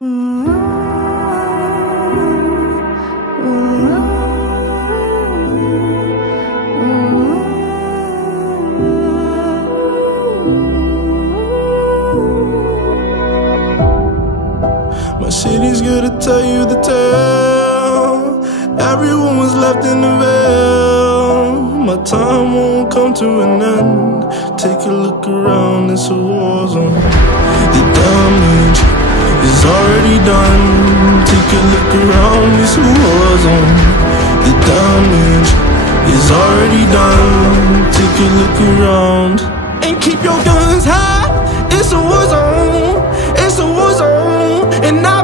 My city's gonna tell you the tale. Everyone was left in the veil. My time won't come to an end. Take a look around, it's a war zone. The damage is already done. Take a look around, it's a war zone. The damage is already done. Take a look around. And keep your guns high, it's a war zone. It's a war zone. And now